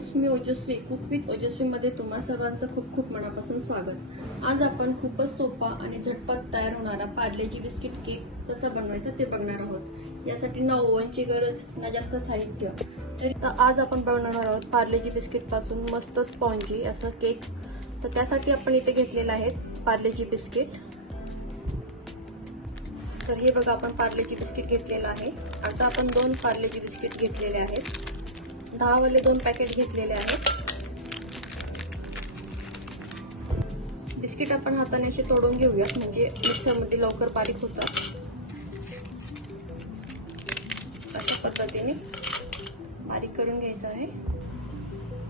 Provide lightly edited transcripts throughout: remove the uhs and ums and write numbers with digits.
Friends, मी Ojaswi cook with Ojaswi मध्ये तुम्हा सर्वांचं खूप खूप मनापासून स्वागत। आज आपण खूपच सोपा आणि झटपट तयार होणारा पार्लेजी बिस्किट केक कसा बनवायचा ते बघणार आहोत। यासाठी ना ओव्हनची गरज ना जास्त साहित्य। तर आज आपण बनवणार आहोत पार्लेजी बिस्किट पासून मस्त स्पॉन्जी असं केक। तर त्यासाठी आपण इथे घेतलेला आहे पार्लेजी बिस्किट। तर हे बघा, आपण पार्लेजी बिस्किट घेतलेला आहे। आता आपण 2 पार्लेजी बिस्किट घेतलेले आहेत। 10 वाले 2 पॅकेट घेतलेले आहेत। बिस्किट आपण हाताने असे तोडून घेऊयात, म्हणजे मिक्सरमध्ये लवकर बारीक होतात। अशा पद्धतीने बारीक करून घ्यायचं आहे।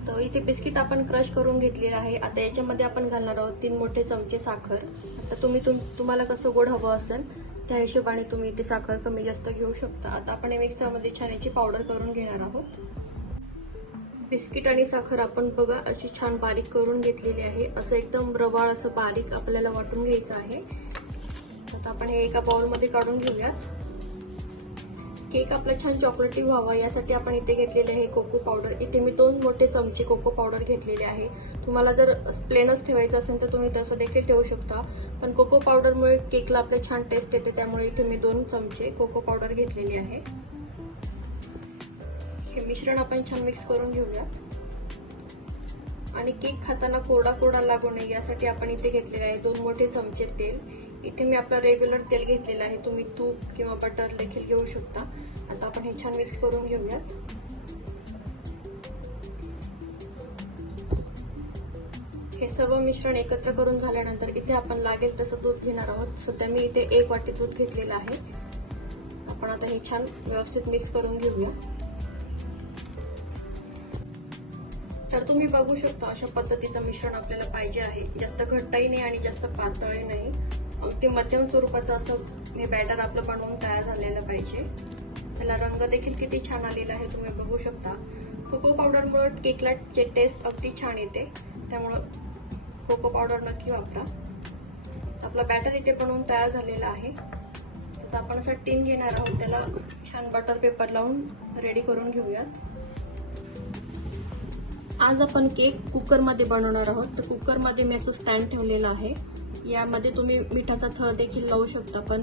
तर इथे बिस्किट आपण क्रश करून घेतलेले आहे। आता याच्यामध्ये आपण घालणार आहोत 3 मोठे चमचे साखर। आता तुम्हाला कसं गोड हवं असेल त्या हिशोबाने तुम्ही इथे साखर कमी जास्त घेऊ शकता। आता आपण मिक्सरमध्ये छान याची पावडर करून घेणार आहोत। बिस्किट आणि साखर आपण बघा अशी छान बारीक करून घेतलेली आहे। असं एकदम रवाळ असं बारीक आपल्याला वाटून घ्यायचं आहे। आता आपण हे एका बाउलमध्ये काढून घेऊयात। केक आपला छान चॉकलेटी व्हावा यासाठी आपण इथे घेतलेले आहे कोको पावडर। इथे मी 2 मोठे चमचे कोको पावडर घेतलेले आहे। तुम्हाला जर प्लेनच ठेवायचं असेल तर तुम्ही तसं देखील ठेवू शकता, पण कोको पावडरमुळे केकला आपले छान टेस्ट येते, त्यामुळे इथे मी 2 चमचे कोको पावडर घेतलेली आहे। हे मिश्रण आपण छान मिक्स करून घेऊयात। आणि केक खाताना कोरडा कोरडा लागू नये यासाठी आपण इथे घेतलेले आहे 2 मोठे चमचे तेल। इथे मी आपला रेग्युलर तेल घेतलेला आहे, तुम्ही तूप किंवा बटर देखील घेऊ शकता। आता आपण हे छान मिक्स करून घेऊयात। हे सर्व मिश्रण एकत्र करून झाल्यानंतर इथे आपण लागेल तसं दूध घेणार आहोत। सध्या मी इथे 1 वाटी दूध घेतलेलं आहे। आपण आता हे छान व्यवस्थित मिक्स करून घेऊया। तर तुम्ही बघू शकता अशा पद्धतीचं मिश्रण आपल्याला पाहिजे आहे। जास्त घट्टही नाही आणि जास्त पातळही नाही, अगदी मध्यम स्वरूपाचं असं हे बॅटर आपलं बनवून तयार झालेलं पाहिजे। त्याला रंग देखील किती छान आलेला आहे तुम्ही बघू शकता। कोको पावडरमुळे केकला टेस्ट अगदी छान येते, त्यामुळे कोको पावडर नक्की वापरा। आपला बॅटर इथे बनवून तयार झालेला आहे। तर आपण असं टीन घेणार आहोत, त्याला छान बटर पेपर लावून रेडी करून घेऊयात। आज आपण केक कुकरमध्ये बनवणार आहोत। तर कुकरमध्ये मी असं स्टँड ठेवलेलं आहे। यामध्ये तुम्ही मिठाचा थर देखील लावू शकता, पण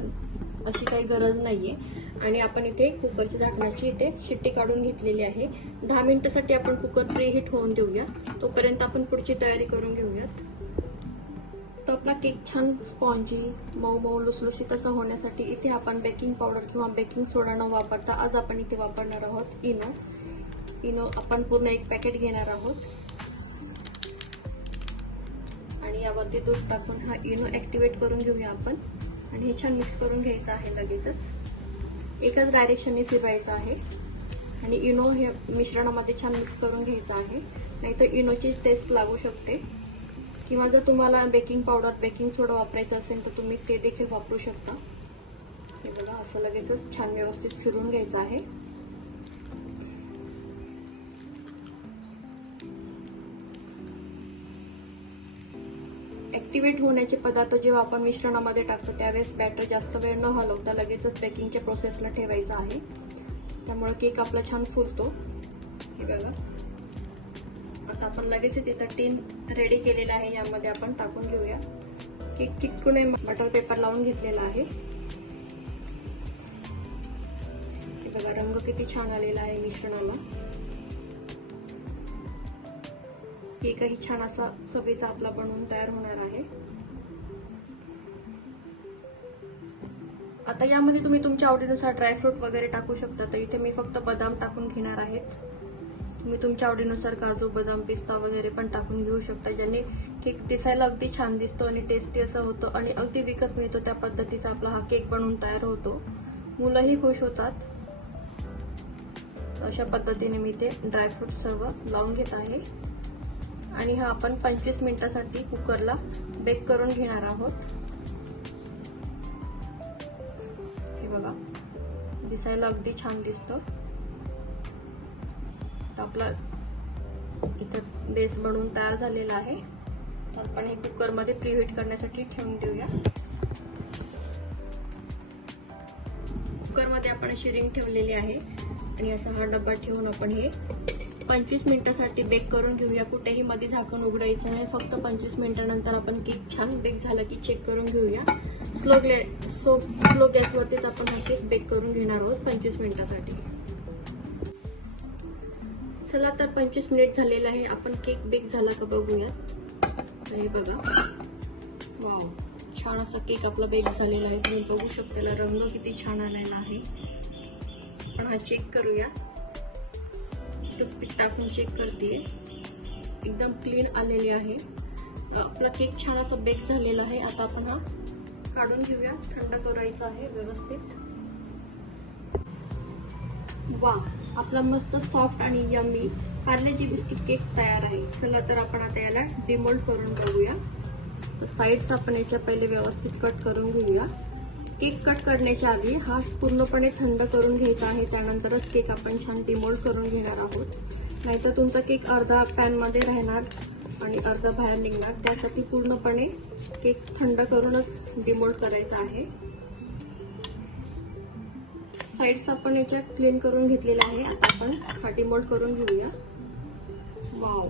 अशी काही गरज नाहीये। आणि आपण इथे कुकरच्या झाकणाची इथे शिट्टी काढून घेतलेली आहे। 10 मिनिटांसाठी आपण कुकर प्रीहीट होऊन देऊया, तोपर्यंत आपण पुढची तयारी करून घेऊयात। तर आपला केक छान स्पॉन्जी मऊ मऊ लुसलुशीत असं होण्यासाठी इथे आपण बेकिंग पावडर किंवा बेकिंग सोडा न वापरता आज आपण इथे वापरणार आहोत इनो आपण पूर्ण 1 पॅकेट घेणार आहोत। आणि यावरती दूध टाकून हा इनो ऍक्टिव्हेट करून घेऊया आपण। आणि हे छान मिक्स करून घ्यायचं आहे। लगेचच एकाच डायरेक्शनने फिरवायचं आहे आणि इनो हे मिश्रणामध्ये छान मिक्स करून घ्यायचं आहे, नाहीतर इनोची टेस्ट लागू शकते। किंवा जर तुम्हाला बेकिंग पावडर बेकिंग सोडा वापरायचा असेल तर तुम्ही ते देखील वापरू शकता। हे बघा, असं लगेचच छान व्यवस्थित फिरवून घ्यायचं आहे। ऍक्टिव्हेट होण्याचे पदार्थ जेव्हा आपण मिश्रणामध्ये टाकतो त्यावेळेस बॅटर जास्त वेळ न हलवता लगेचच बेकिंगच्या प्रोसेसला ठेवायचं आहे, त्यामुळे केक आपला छान फुलतो। हे बघा, आता आपण लगेचच इथं टीन रेडी केलेला आहे, यामध्ये आपण टाकून घेऊया। केक चिकटू नये बटर पेपर लावून घेतलेला आहे। हे बघा, रंग किती छान आलेला आहे मिश्रणाला। केकही छान असा चवीचा आपला बनवून तयार होणार आहे। आता यामध्ये तुम्ही तुमच्या आवडीनुसार ड्रायफ्रूट वगैरे टाकू शकता। तर इथे मी फक्त बदाम टाकून घेणार आहेत। तुम्ही तुमच्या आवडीनुसार काजू बदाम पिस्ता वगैरे पण टाकून घेऊ शकता, ज्याने केक दिसायला अगदी छान दिसतो आणि टेस्टी असं होतं आणि अगदी विकत मिळतो त्या पद्धतीचा आपला हा केक बनवून तयार होतो। मुलंही खुश होतात। अशा पद्धतीने मी ते ड्रायफ्रूट सर्व लावून घेत आहे। आणि हा आपण 25 मिनिटांसाठी कुकरला बेक करून घेणार आहोत। हे बघा, दिसायला अगदी छान दिसतं। तर आपला इथं बेस बनवून तयार झालेला आहे। तर आपण हे कुकरमध्ये प्रीहीट करण्यासाठी ठेवून देऊया। कुकरमध्ये आपण अशी रिंग ठेवलेली आहे आणि असा हा डब्बा ठेवून आपण हे 25 मिनिटांसाठी बेक करून घेऊया. कुठेही मध्ये झाकण उघडायचं नाही. फक्त 25 मिनिटांनंतर आपण केक छान बेक झाला की चेक करून घेऊया. स्लो गॅसवरतीच आपण हा केक बेक करून घेणार आहोत 25 मिनिटांसाठी. चला तर 25 मिनिट झालेलं आहे. आपण केक बेक झाला का बघूया. हे बघा, वाव, छान असा केक आपला बेक झालेला आहे. तुम्ही बघू शकता त्याला रंग किती छान आलेला आहे. आपण हा चेक करूया. टूथपिक टाकून चेक करते. एकदम क्लीन आलेले आहे. आपला केक छान असा बेक झालेला आहे. आता आपण हा काढून घेऊया. थंड करायचा आहे व्यवस्थित. वा, आपला मस्त सॉफ्ट आणि यम्मी पार्लेजी बिस्किट केक तयार आहे. चला तर आपण आता याला डिमोल्ड करून बघूया. तर साइड्स आपण याच्या पहिले व्यवस्थित कट करून घेऊया. केक कट करण्याच्या आधी हा पूर्णपणे थंड करून घ्यायचा आहे. त्यानंतरच केक आपण छान डिमोल्ड करून घेणार आहोत. नाहीतर तुमचा केक अर्धा पॅनमध्ये राहणार आणि अर्धा बाहेर निघणार. त्यासाठी पूर्णपणे केक थंड करूनच डिमोल्ड करायचा आहे. साइड्स आपण याच्या क्लीन करून घेतलेला आहे. आता आपण हा डिमोल्ड करून घेऊया. वाव,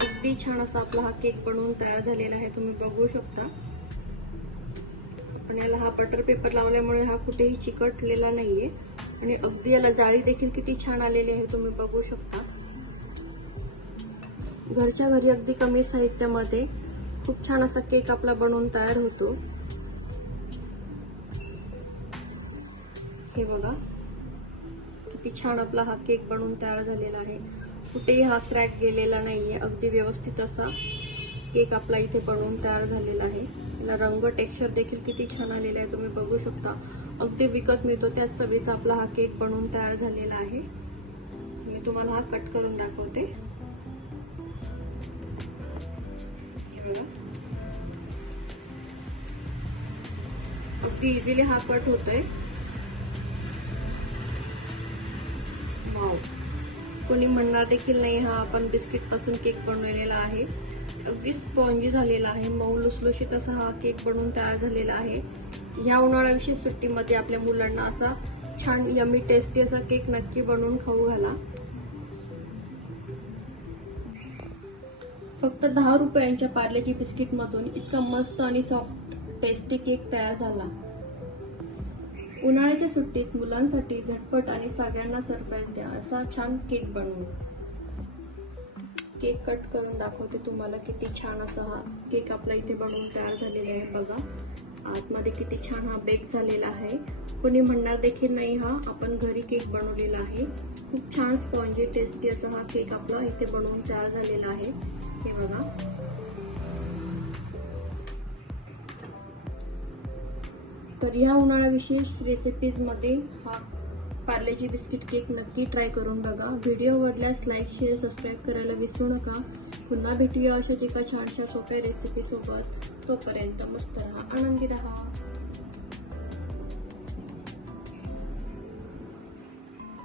अगदी छान असा आपला हा केक बनवून तयार झालेला आहे. तुम्ही बघू शकता. पण याला हा बटर पेपर लावल्यामुळे हा कुठेही चिकटलेला नाहीये आणि अगदी याला जाळी देखील किती छान आलेली आहे. तुम्ही बघू शकता. घरच्या घरी अगदी कमी साहित्यामध्ये खूप छान असा केक आपला बनवून तयार होतो. हे बघा, किती छान आपला हा केक बनवून तयार झालेला आहे. कुठेही हा क्रॅक गेलेला नाहीये. अगदी व्यवस्थित असा केक आपला इथे बनवून तयार झालेला आहे. याला रंग, टेक्स्चर देखील किती छान आलेला आहे. तुम्ही बघू शकता. अगदी विकत मिळतो त्याच चवीचा आपला हा केक बनवून तयार झालेला आहे. मी तुम्हाला हा कट करून दाखवते. हे बघा, अगदी इझिली हा कट होतोय. वाव, कोणी म्हणणार देखील नाही हा आपण बिस्किट पासून केक बनवलेला आहे. अगदी स्पॉन्जी झालेला आहे. मऊ लुसलुशीत असा हा केक बनवून तयार झालेला आहे. ह्या उन्हाळा विशेष सुट्टीमध्ये आपल्या मुलांना असा छान यम्मी टेस्टी असा केक नक्की बनवून खाऊ घाला. फक्त 10 रुपयांच्या पार्लेजी बिस्किट मधून इतका मस्त आणि सॉफ्ट टेस्टी केक तयार झाला. उन्हाळ्याच्या सुट्टीत मुलांसाठी झटपट आणि सगळ्यांना सरप्राईज द्या असा छान केक बनवू. केक कट करून दाखवते तुम्हाला. किती छान असा हा केक आपला इथे बनवून तयार झालेला आहे. बघा, आतमध्ये किती छान हा बेक झालेला आहे. कोणी म्हणणार देखील नाही हा आपण घरी केक बनवलेला आहे. खूप छान स्पॉन्जी टेस्टी असा हा केक आपला इथे बनवून तयार झालेला आहे. हे बघा, तर ह्या उन्हाळा विशेष रेसिपीज मध्ये हा पार्लेजी बिस्किट केक नक्की ट्राय करून बघा. व्हिडिओ आवडल्यास लाईक, शेअर, सबस्क्राईब करायला विसरू नका. पुन्हा भेटूया अशाच एका छानशा सोप्या रेसिपी सोबत. तोपर्यंत मस्त राहा, आनंदी राहा.